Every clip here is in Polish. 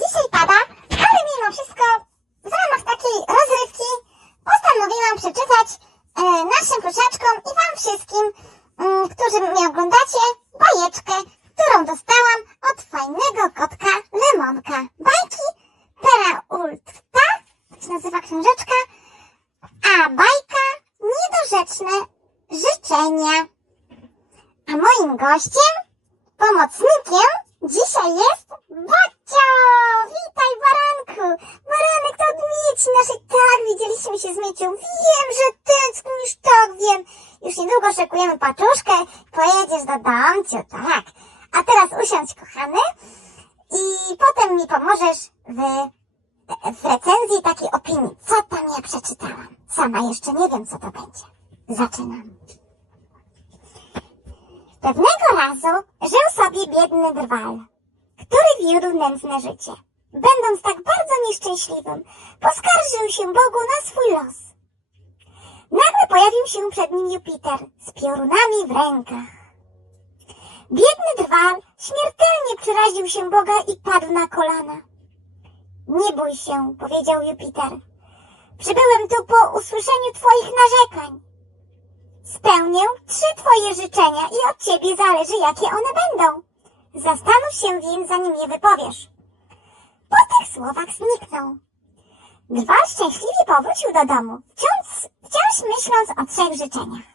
dzisiaj pada, ale mimo wszystko w ramach takiej rozrywki postanowiłam przeczytać e, naszym kruszaczkom i wam wszystkim, mm, którzy mnie oglądacie, bajeczkę, którą dostałam od fajnego kotka Lemonka. Bajki Pera Ultra, tak się nazywa książeczka, a bajka Niedorzeczne życzenia. A moim gościem, pomocnikiem dzisiaj jest Bacio! Witaj, Baranku! Baranek to od Mieci naszej, tak, widzieliśmy się z Miecią. Wiem, że tęsknisz, tak, wiem. Już niedługo szykujemy paczuszkę, pojedziesz do domciu, tak. A teraz usiądź, kochany, i potem mi pomożesz w, w recenzji takiej opinii. Co tam ja przeczytałam? Sama jeszcze nie wiem, co to będzie. Zaczynam. Pewnego razu żył sobie biedny drwal, który wiódł nędzne życie. Będąc tak bardzo nieszczęśliwym, poskarżył się Bogu na swój los. Nagle pojawił się przed nim Jupiter z piorunami w rękach. Biedny drwal śmiertelnie przeraził się Boga i padł na kolana. Nie bój się, powiedział Jupiter. Przybyłem tu po usłyszeniu twoich narzekań. Spełnię trzy twoje życzenia i od ciebie zależy, jakie one będą. Zastanów się więc, zanim je wypowiesz. Po tych słowach zniknął. Drwal szczęśliwie powrócił do domu, wciąż, wciąż myśląc o trzech życzeniach.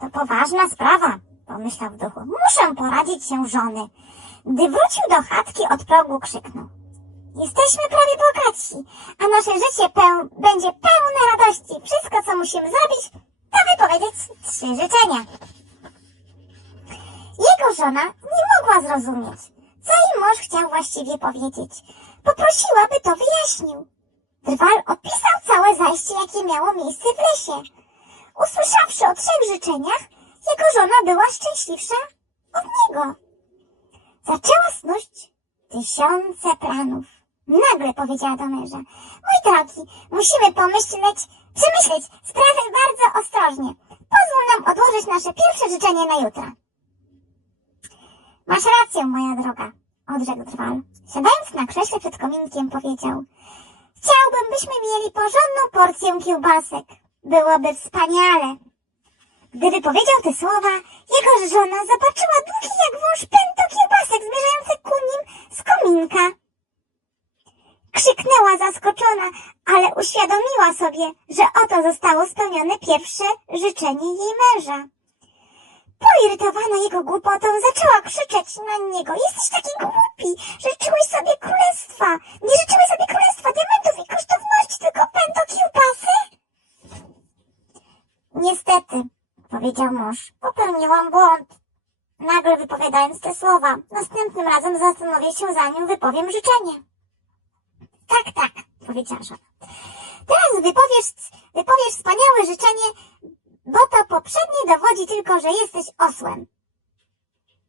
To poważna sprawa, pomyślał w duchu. Muszę poradzić się żony. Gdy wrócił do chatki, od progu krzyknął. Jesteśmy prawie bogaci, a nasze życie peł- będzie pełne radości. Wszystko, co musimy zrobić, to wypowiedzieć trzy życzenia. Jego żona mogła zrozumieć, co jej mąż chciał właściwie powiedzieć. Poprosiła, by to wyjaśnił. Drwal opisał całe zajście, jakie miało miejsce w lesie. Usłyszawszy o trzech życzeniach, jego żona była szczęśliwsza od niego. Zaczęła snuć tysiące planów. Nagle powiedziała do męża. Mój drogi, musimy pomyśleć, przemyśleć sprawę bardzo ostrożnie. Pozwól nam odłożyć nasze pierwsze życzenie na jutro. Masz rację, moja droga, odrzekł Drwal. Siadając na krześle przed kominkiem powiedział. Chciałbym, byśmy mieli porządną porcję kiełbasek. Byłoby wspaniale. Gdy wypowiedział te słowa, jego żona zobaczyła długi jak wąż pęto kiełbasek zmierzające ku nim z kominka. Krzyknęła zaskoczona, ale uświadomiła sobie, że oto zostało spełnione pierwsze życzenie jej męża. Poirytowana jego głupotą zaczęła krzyczeć na niego. Jesteś taki głupi! Życzyłeś sobie królestwa! Nie życzyłeś sobie królestwa diamentów i kosztowności, tylko pęto kiełbasy? Niestety, powiedział mąż, popełniłam błąd. Nagle wypowiadając te słowa, następnym razem zastanowię się, zanim wypowiem życzenie. Tak, tak, powiedziała żona. Teraz wypowiesz, wypowiesz wspaniałe życzenie, bo to poprzednie dowodzi tylko, że jesteś osłem.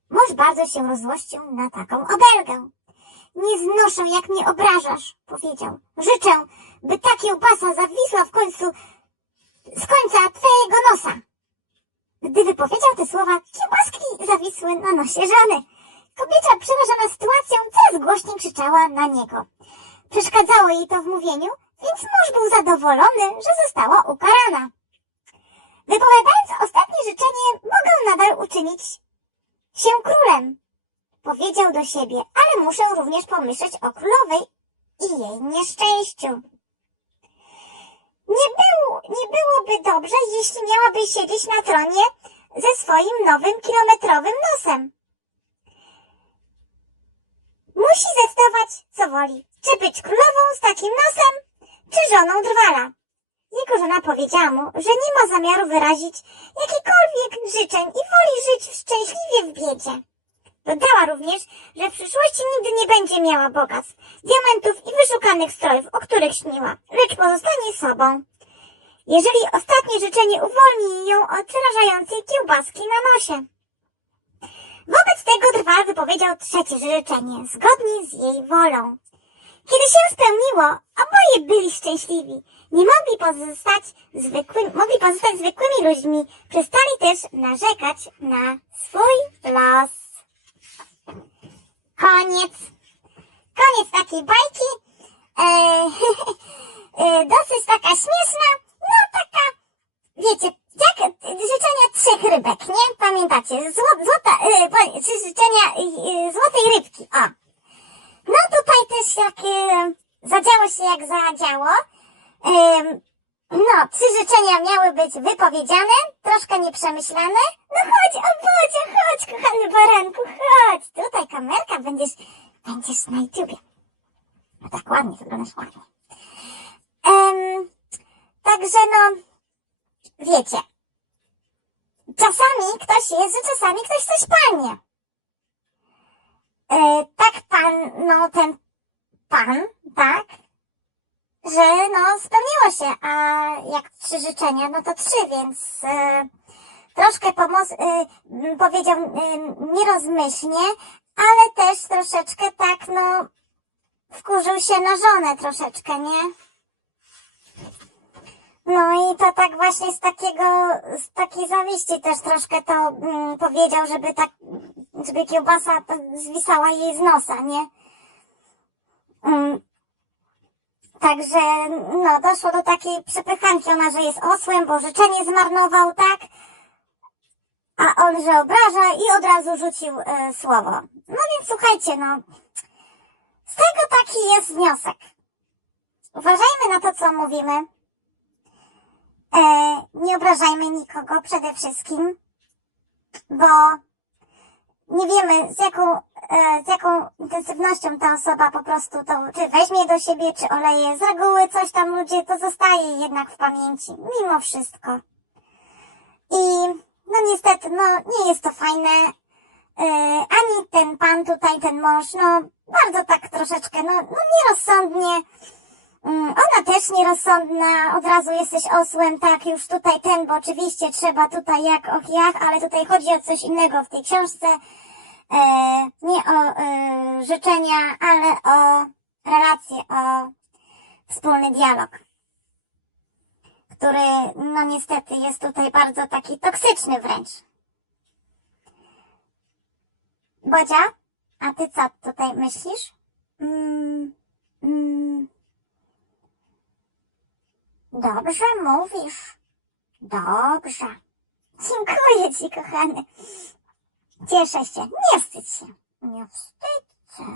Mąż bardzo się rozłościł na taką obelgę. Nie znoszę, jak mnie obrażasz, powiedział. Życzę, by ta kiełbasa zawisła w końcu z końca twojego nosa. Gdy wypowiedział te słowa, kiełbaski zawisły na nosie żony. Kobieta przerażona sytuacją coraz głośniej krzyczała na niego. Przeszkadzało jej to w mówieniu, więc mąż był zadowolony, że została ukarana. Wypowiadając ostatnie życzenie, mogę nadal uczynić się królem. Powiedział do siebie, ale muszę również pomyśleć o królowej i jej nieszczęściu. Nie, był, nie byłoby dobrze, jeśli miałaby siedzieć na tronie ze swoim nowym kilometrowym nosem. Musi zdecydować, co woli. Czy być królową z takim nosem, czy żoną drwala. Jego żona powiedziała mu, że nie ma zamiaru wyrazić jakichkolwiek życzeń i woli żyć szczęśliwie w biedzie. Dodała również, że w przyszłości nigdy nie będzie miała bogactw, diamentów i wyszukanych strojów, o których śniła, lecz pozostanie sobą. Jeżeli ostatnie życzenie uwolni ją od przerażającej kiełbaski na nosie. Wobec tego drwal wypowiedział trzecie życzenie, zgodnie z jej wolą. Kiedy się spełniło, oboje byli szczęśliwi. Nie mogli pozostać zwykłymi, mogli pozostać zwykłymi ludźmi. Przestali też narzekać na swój los. Koniec. koniec takiej bajki. E, e, dosyć taka śmieszna, no taka, wiecie, jak życzenia trzech rybek, nie? Pamiętacie? Zło, złota, e, życzenia e, złotej rybki, o. No tutaj też jak e, zadziało się jak zadziało. Em, no, trzy życzenia miały być wypowiedziane, troszkę nieprzemyślane. No chodź, o chodź, kochany baranku, chodź. Tutaj kamerka, będziesz, będziesz na YouTubie. No tak ładnie, wyglądasz ładnie. Em, także no, wiecie, czasami ktoś jest, że czasami ktoś coś palnie. E, tak pan, no ten pan, tak, że no spełniło się, a jak trzy życzenia, no to trzy, więc e, troszkę pomoc, e, powiedział e, nierozmyślnie, ale też troszeczkę tak, no wkurzył się na żonę troszeczkę, nie? No i to tak właśnie z takiego, z takiej zawiści też troszkę to mm, powiedział, żeby tak, żeby kiełbasa zwisała jej z nosa, nie? Mm. Także, no, doszło do takiej przepychanki, ona, że jest osłem, bo życzenie zmarnował, tak? A on, że obraża i od razu rzucił e, słowo. No więc słuchajcie, no, z tego taki jest wniosek. Uważajmy na to, co mówimy. E, nie obrażajmy nikogo przede wszystkim, bo nie wiemy z jaką, e, z jaką intensywnością ta osoba po prostu to, czy weźmie do siebie, czy oleje. Z reguły coś tam ludzie, to zostaje jednak w pamięci, mimo wszystko. I no niestety, no nie jest to fajne. E, ani ten pan tutaj, ten mąż, no bardzo tak troszeczkę, no, no nierozsądnie. Też nierozsądna, od razu jesteś osłem, tak, już tutaj ten, bo oczywiście trzeba tutaj jak och jak, ale tutaj chodzi o coś innego w tej książce. E, nie o e, życzenia, ale o relacje, o wspólny dialog, który, no niestety, jest tutaj bardzo taki toksyczny wręcz. Bodzia, a ty co tutaj myślisz? Mm, mm. Dobrze mówisz. Dobrze. Dziękuję ci, kochany. Cieszę się. Nie wstydź się. Nie wstydzę.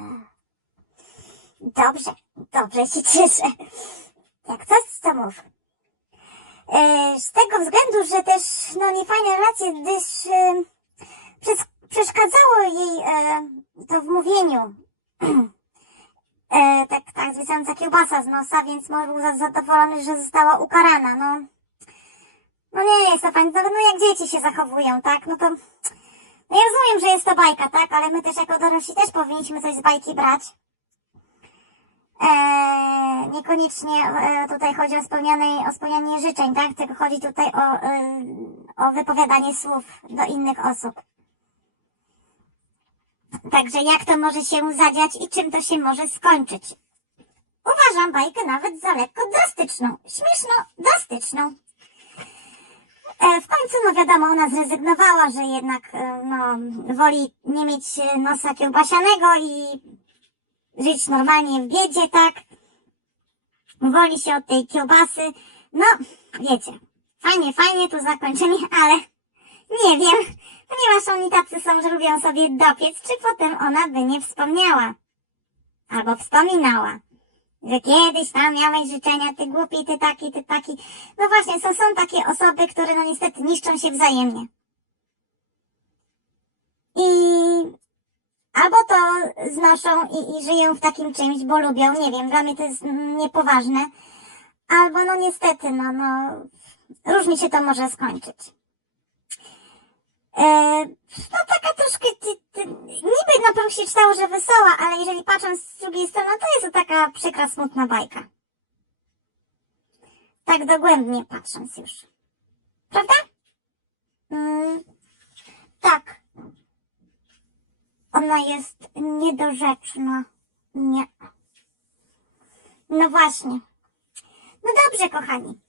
Dobrze, dobrze się cieszę. Jak coś, to mów. E, z tego względu, że też, no, niefajne relacje, gdyż e, przes- przeszkadzało jej e, to w mówieniu. zwisająca kiełbasa z nosa, więc może był za- zadowolony, że została ukarana, no. No nie jest to fajne, no, no jak dzieci się zachowują, tak, no to, no ja rozumiem, że jest to bajka, tak, ale my też jako dorośli też powinniśmy coś z bajki brać. Eee, niekoniecznie e, tutaj chodzi o spełnianie, o spełnianie życzeń, tak, tylko chodzi tutaj o, e, o wypowiadanie słów do innych osób. Także jak to może się zadziać i czym to się może skończyć? Uważam bajkę nawet za lekko drastyczną. Śmieszno drastyczną. E, w końcu, no wiadomo, ona zrezygnowała, że jednak e, no, woli nie mieć e, nosa kiełbasianego i żyć normalnie w biedzie, tak? Woli się od tej kiełbasy. No, wiecie, fajnie, fajnie tu zakończenie, ale nie wiem, ponieważ oni tacy są, że lubią sobie dopiec, czy potem ona by nie wspomniała. Albo wspominała. Że kiedyś tam miałeś życzenia, ty głupi, ty taki, ty taki. No właśnie, są, są takie osoby, które no niestety niszczą się wzajemnie. I albo to znoszą i, i żyją w takim czymś, bo lubią, nie wiem, dla mnie to jest niepoważne. Albo no niestety, no, no, różnie się to może skończyć. E, no taka troszkę, niby na pewno się czytało, że wesoła, ale jeżeli patrząc z drugiej strony, to jest to taka przykra, smutna bajka. Tak dogłębnie patrząc już. Prawda? Mm, tak. Ona jest niedorzeczna. Nie. No właśnie. No dobrze, kochani.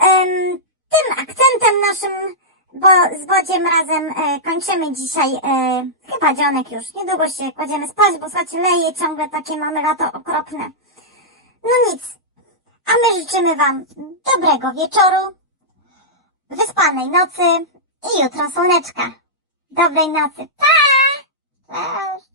Em, tym akcentem naszym bo z Bodziem razem e, kończymy dzisiaj, e, chyba dzionek już, niedługo się kładziemy spać, bo słuchajcie, leje ciągle takie mamy lato okropne. No nic, a my życzymy Wam dobrego wieczoru, wyspanej nocy i jutro słoneczka. Dobrej nocy. Pa! pa.